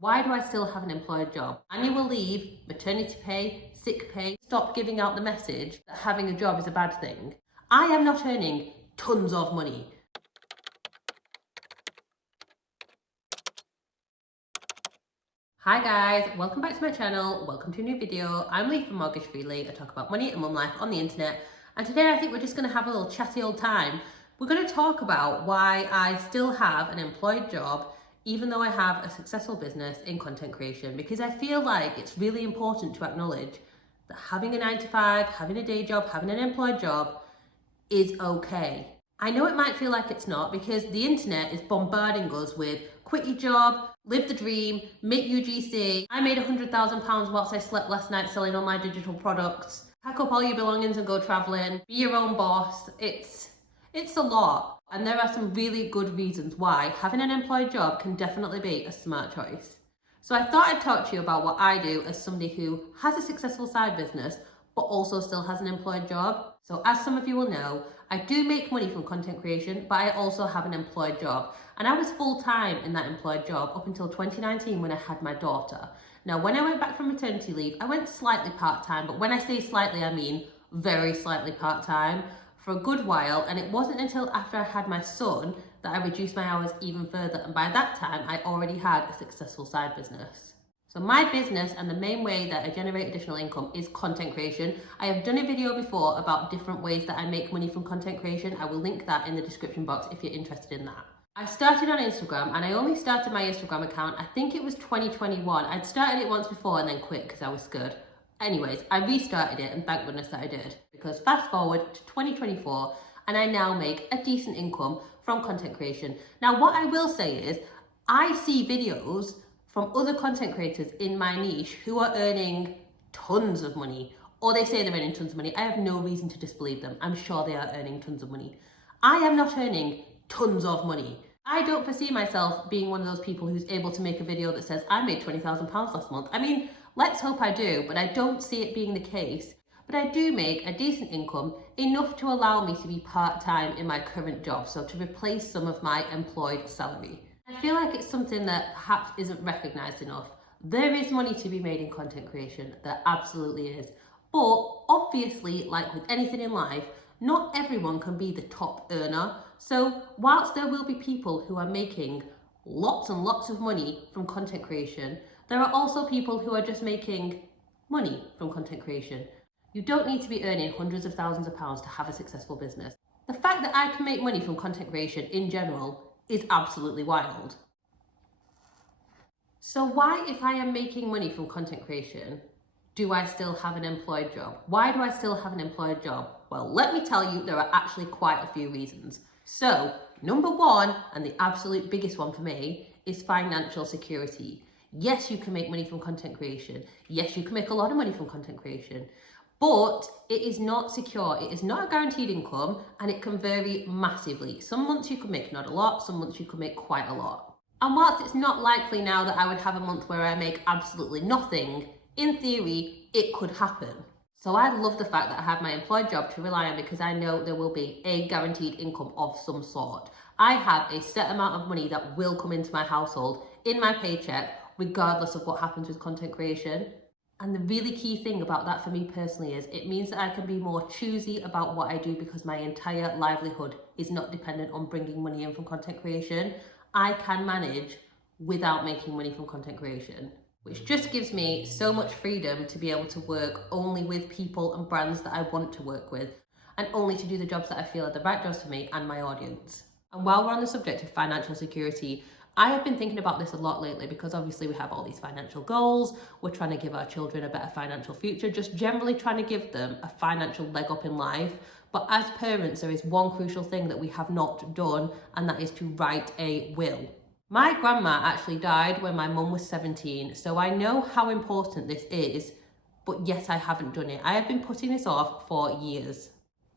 Why do I still have an employed job? Annual leave, maternity pay, sick pay. Stop giving out the message that having a job is a bad thing. I am not earning tons of money. Hi guys, welcome back to my channel. Welcome to a new video. I'm Lee from Mortgage Free Lee. I talk about money and mum life on the internet. And today I think we're just going to have a little chatty old time. We're going to talk about why I still have an employed job even though I have a successful business in content creation, because I feel like it's really important to acknowledge that having a 9-to-5, having a day job, having an employed job is okay. I know it might feel like it's not because the internet is bombarding us with quit your job, live the dream, make UGC. I made £100,000 whilst I slept last night selling all my digital products. Pack up all your belongings and go traveling. Be your own boss. It's a lot. And there are some really good reasons why having an employed job can definitely be a smart choice. So I thought I'd talk to you about what I do as somebody who has a successful side business, but also still has an employed job. So as some of you will know, I do make money from content creation, but I also have an employed job. And I was full-time in that employed job up until 2019 when I had my daughter. Now, when I went back from maternity leave, I went slightly part-time, but when I say slightly, I mean very slightly part-time for a good while. And it wasn't until after I had my son that I reduced my hours even further. And by that time, I already had a successful side business. So my business and the main way that I generate additional income is content creation. I have done a video before about different ways that I make money from content creation. I will link that in the description box if you're interested in that. I started on Instagram and I only started my Instagram account, I think it was 2021. I'd started it once before and then quit because I was scared. Anyways, I restarted it and thank goodness that I did, because fast forward to 2024 and I now make a decent income from content creation. Now, what I will say is I see videos from other content creators in my niche who are earning tons of money, or they say they're earning tons of money. I have no reason to disbelieve them. I'm sure they are earning tons of money. I am not earning tons of money. I don't foresee myself being one of those people who's able to make a video that says I made £20,000 last month. I mean, let's hope I do, but I don't see it being the case. But I do make a decent income, enough to allow me to be part-time in my current job, so to replace some of my employed salary. I feel like it's something that perhaps isn't recognised enough. There is money to be made in content creation, there absolutely is. But obviously, like with anything in life, not everyone can be the top earner. So whilst there will be people who are making lots and lots of money from content creation, there are also people who are just making money from content creation. You don't need to be earning hundreds of thousands of pounds to have a successful business. The fact that I can make money from content creation in general is absolutely wild. So why, if I am making money from content creation, do I still have an employed job? Why do I still have an employed job? Well, let me tell you, there are actually quite a few reasons. So, number one, and the absolute biggest one for me, is financial security. Yes, you can make money from content creation. Yes, you can make a lot of money from content creation. But it is not secure, it is not a guaranteed income, and it can vary massively. Some months you could make not a lot, some months you could make quite a lot. And whilst it's not likely now that I would have a month where I make absolutely nothing, in theory, it could happen. So I love the fact that I have my employed job to rely on, because I know there will be a guaranteed income of some sort. I have a set amount of money that will come into my household in my paycheck, regardless of what happens with content creation. And the really key thing about that for me personally is it means that I can be more choosy about what I do, because my entire livelihood is not dependent on bringing money in from content creation. I can manage without making money from content creation, which just gives me so much freedom to be able to work only with people and brands that I want to work with, and only to do the jobs that I feel are the right jobs for me and my audience. And while we're on the subject of financial security, I have been thinking about this a lot lately, because obviously we have all these financial goals. We're trying to give our children a better financial future, just generally trying to give them a financial leg up in life. But as parents, there is one crucial thing that we have not done, and that is to write a will. My grandma actually died when my mum was 17, so I know how important this is, but yet I haven't done it. I have been putting this off for years.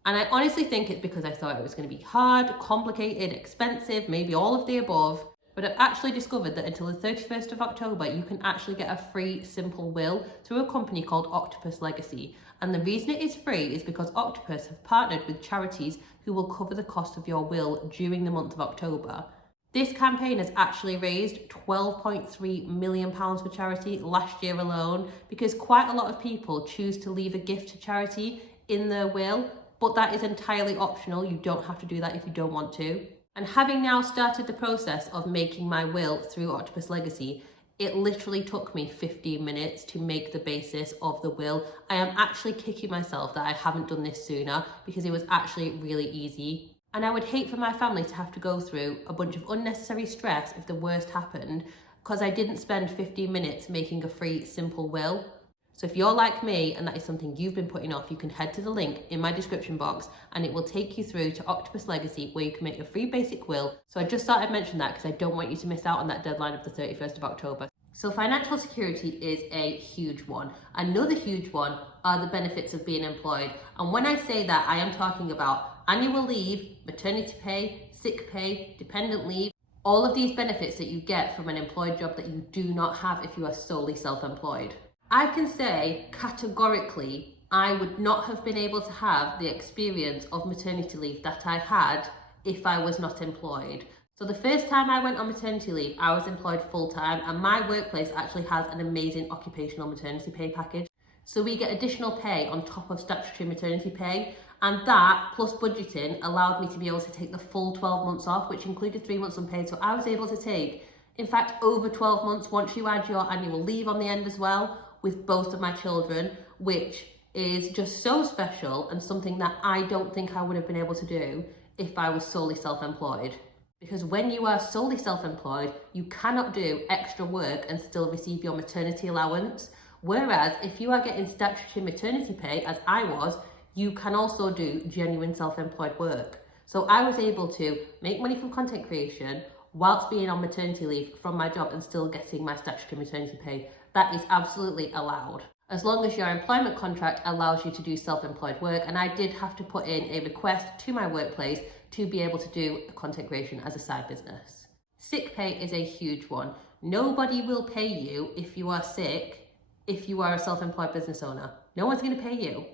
And I honestly think it's because I thought it was going to be hard, complicated, expensive, maybe all of the above. But I've actually discovered that until the 31st of October, you can actually get a free, simple will through a company called Octopus Legacy. And the reason it is free is because Octopus have partnered with charities who will cover the cost of your will during the month of October. This campaign has actually raised £12.3 million for charity last year alone, because quite a lot of people choose to leave a gift to charity in their will, but that is entirely optional. You don't have to do that if you don't want to. And having now started the process of making my will through Octopus Legacy, it literally took me 15 minutes to make the basis of the will. I am actually kicking myself that I haven't done this sooner, because it was actually really easy. And I would hate for my family to have to go through a bunch of unnecessary stress if the worst happened, because I didn't spend 15 minutes making a free, simple will. So if you're like me and that is something you've been putting off, you can head to the link in my description box and it will take you through to Octopus Legacy, where you can make your free basic will. So I just thought I'd mention that because I don't want you to miss out on that deadline of the 31st of October. So financial security is a huge one. Another huge one are the benefits of being employed. And when I say that, I am talking about annual leave, maternity pay, sick pay, dependent leave, all of these benefits that you get from an employed job that you do not have if you are solely self-employed. I can say categorically, I would not have been able to have the experience of maternity leave that I had if I was not employed. So the first time I went on maternity leave, I was employed full-time, and my workplace actually has an amazing occupational maternity pay package. So we get additional pay on top of statutory maternity pay, and that plus budgeting allowed me to be able to take the full 12 months off, which included 3 months unpaid. So I was able to take, in fact, over 12 months once you add your annual leave on the end as well, with both of my children, which is just so special and something that I don't think I would have been able to do if I was solely self-employed. Because when you are solely self-employed, you cannot do extra work and still receive your maternity allowance. Whereas if you are getting statutory maternity pay, as I was, you can also do genuine self-employed work. So I was able to make money from content creation whilst being on maternity leave from my job and still getting my statutory maternity pay. That is absolutely allowed, as long as your employment contract allows you to do self-employed work. And I did have to put in a request to my workplace to be able to do content creation as a side business. Sick pay is a huge one. Nobody will pay you if you are sick if you are a self-employed business owner. No one's going to pay you.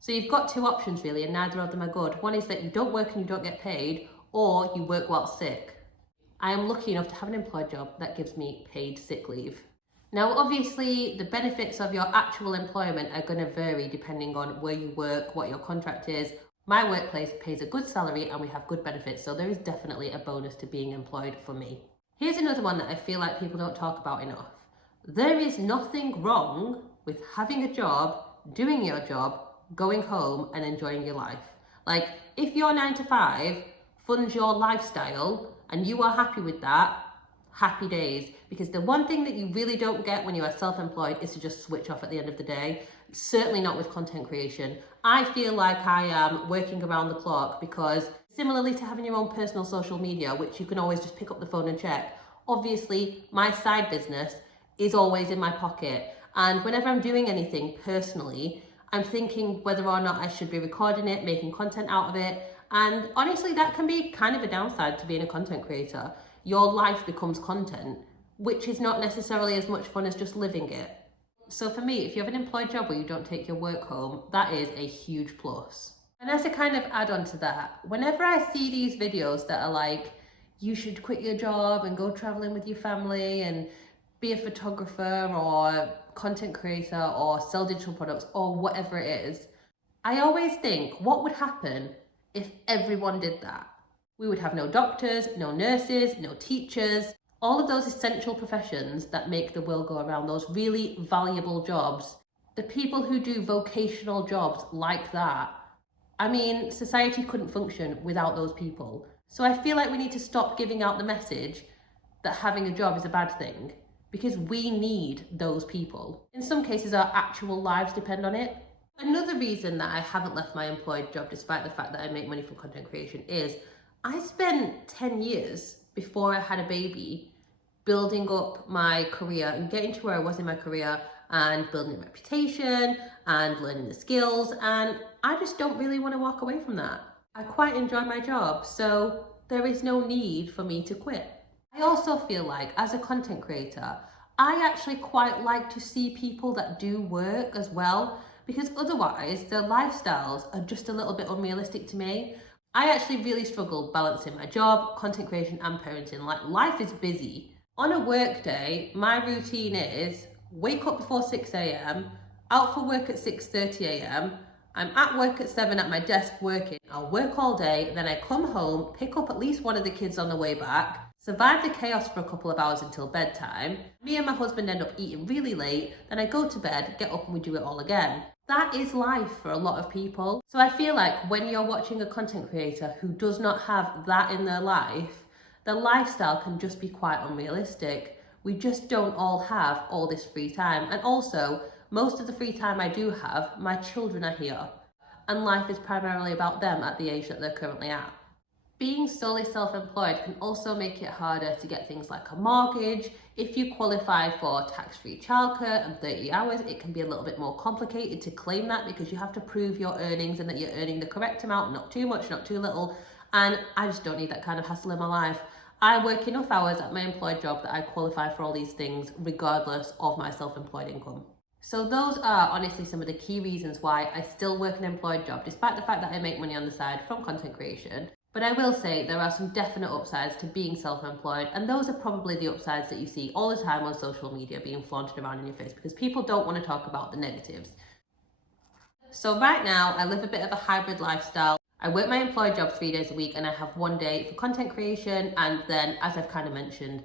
So you've got two options really, and neither of them are good. One is that you don't work and you don't get paid, or you work while sick. I am lucky enough to have an employed job that gives me paid sick leave. Now, obviously, the benefits of your actual employment are going to vary depending on where you work, what your contract is. My workplace pays a good salary and we have good benefits, so there is definitely a bonus to being employed for me. Here's another one that I feel like people don't talk about enough. There is nothing wrong with having a job, doing your job, going home and enjoying your life. Like, if your 9 to 5 funds your lifestyle and you are happy with that, happy days. Because the one thing that you really don't get when you are self-employed is to just switch off at the end of the day. Certainly not with content creation. I feel like I am working around the clock, because similarly to having your own personal social media, which you can always just pick up the phone and check, obviously my side business is always in my pocket. And whenever I'm doing anything personally, I'm thinking whether or not I should be recording it, making content out of it. And honestly, that can be kind of a downside to being a content creator. Your life becomes content, which is not necessarily as much fun as just living it. So for me, if you have an employed job where you don't take your work home, that is a huge plus. And as a kind of add-on to that, whenever I see these videos that are like, you should quit your job and go traveling with your family and be a photographer or content creator or sell digital products or whatever it is, I always think, what would happen if everyone did that? We would have no doctors, no nurses, no teachers, all of those essential professions that make the world go around, those really valuable jobs. The people who do vocational jobs like that, I mean, society couldn't function without those people. So I feel like we need to stop giving out the message that having a job is a bad thing, because we need those people. In some cases, our actual lives depend on it. Another reason that I haven't left my employed job, despite the fact that I make money from content creation, is I spent 10 years before I had a baby building up my career and getting to where I was in my career and building a reputation and learning the skills, and I just don't really want to walk away from that. I quite enjoy my job, so there is no need for me to quit. I also feel like, as a content creator, I actually quite like to see people that do work as well, because otherwise their lifestyles are just a little bit unrealistic to me. I actually really struggle balancing my job, content creation, and parenting. Like, life is busy. On a work day, my routine is wake up before 6 a.m., out for work at 6:30 a.m. I'm at work at 7 at my desk working. I'll work all day, then I come home, pick up at least one of the kids on the way back, survive the chaos for a couple of hours until bedtime. Me and my husband end up eating really late, then I go to bed, get up, and we do it all again. That is life for a lot of people. So I feel like when you're watching a content creator who does not have that in their life, the lifestyle can just be quite unrealistic. We just don't all have all this free time. And also, most of the free time I do have, my children are here. And life is primarily about them at the age that they're currently at. Being solely self-employed can also make it harder to get things like a mortgage. If you qualify for tax-free childcare and 30 hours, it can be a little bit more complicated to claim that because you have to prove your earnings and that you're earning the correct amount, not too much, not too little. And I just don't need that kind of hassle in my life. I work enough hours at my employed job that I qualify for all these things regardless of my self-employed income. So those are honestly some of the key reasons why I still work an employed job, despite the fact that I make money on the side from content creation. But I will say there are some definite upsides to being self-employed, and those are probably the upsides that you see all the time on social media being flaunted around in your face because people don't want to talk about the negatives. So right now I live a bit of a hybrid lifestyle. I work my employed job 3 days a week and I have 1 day for content creation, and then, as I've kind of mentioned,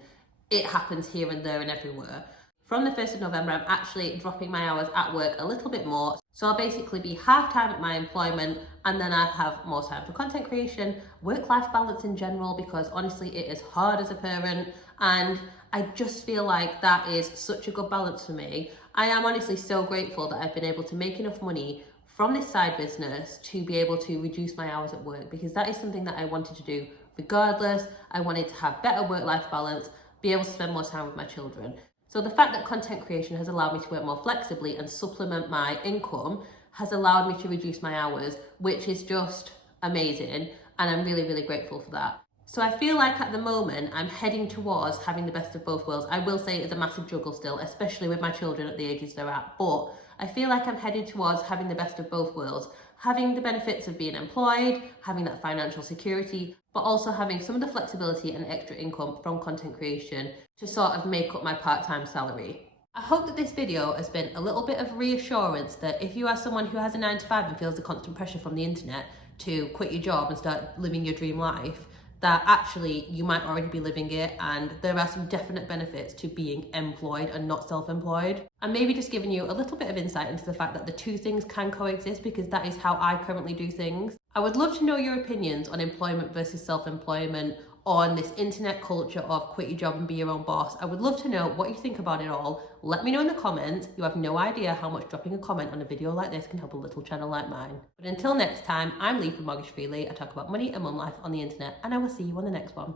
it happens here and there and everywhere. From the 1st of November, I'm actually dropping my hours at work a little bit more. So I'll basically be half-time at my employment and then I'll have more time for content creation, work-life balance in general, because honestly, it is hard as a parent. And I just feel like that is such a good balance for me. I am honestly so grateful that I've been able to make enough money from this side business to be able to reduce my hours at work, because that is something that I wanted to do regardless. I wanted to have better work-life balance, be able to spend more time with my children. So the fact that content creation has allowed me to work more flexibly and supplement my income has allowed me to reduce my hours, which is just amazing. And I'm really, really grateful for that. So I feel like at the moment I'm heading towards having the best of both worlds. I will say it's a massive juggle still, especially with my children at the ages they're at. But I feel like I'm headed towards having the best of both worlds. Having the benefits of being employed, having that financial security, but also having some of the flexibility and extra income from content creation to sort of make up my part-time salary. I hope that this video has been a little bit of reassurance that if you are someone who has a 9 to 5 and feels the constant pressure from the internet to quit your job and start living your dream life, that actually you might already be living it, and there are some definite benefits to being employed and not self-employed. And maybe just giving you a little bit of insight into the fact that the two things can coexist, because that is how I currently do things. I would love to know your opinions on employment versus self-employment, on this internet culture of quit your job and be your own boss. I would love to know what you think about it all. Let me know in the comments. You have no idea how much dropping a comment on a video like this can help a little channel like mine. But until next time, I'm Lee from Mortgage Freely. I talk about money and mum life on the internet, and I will see you on the next one.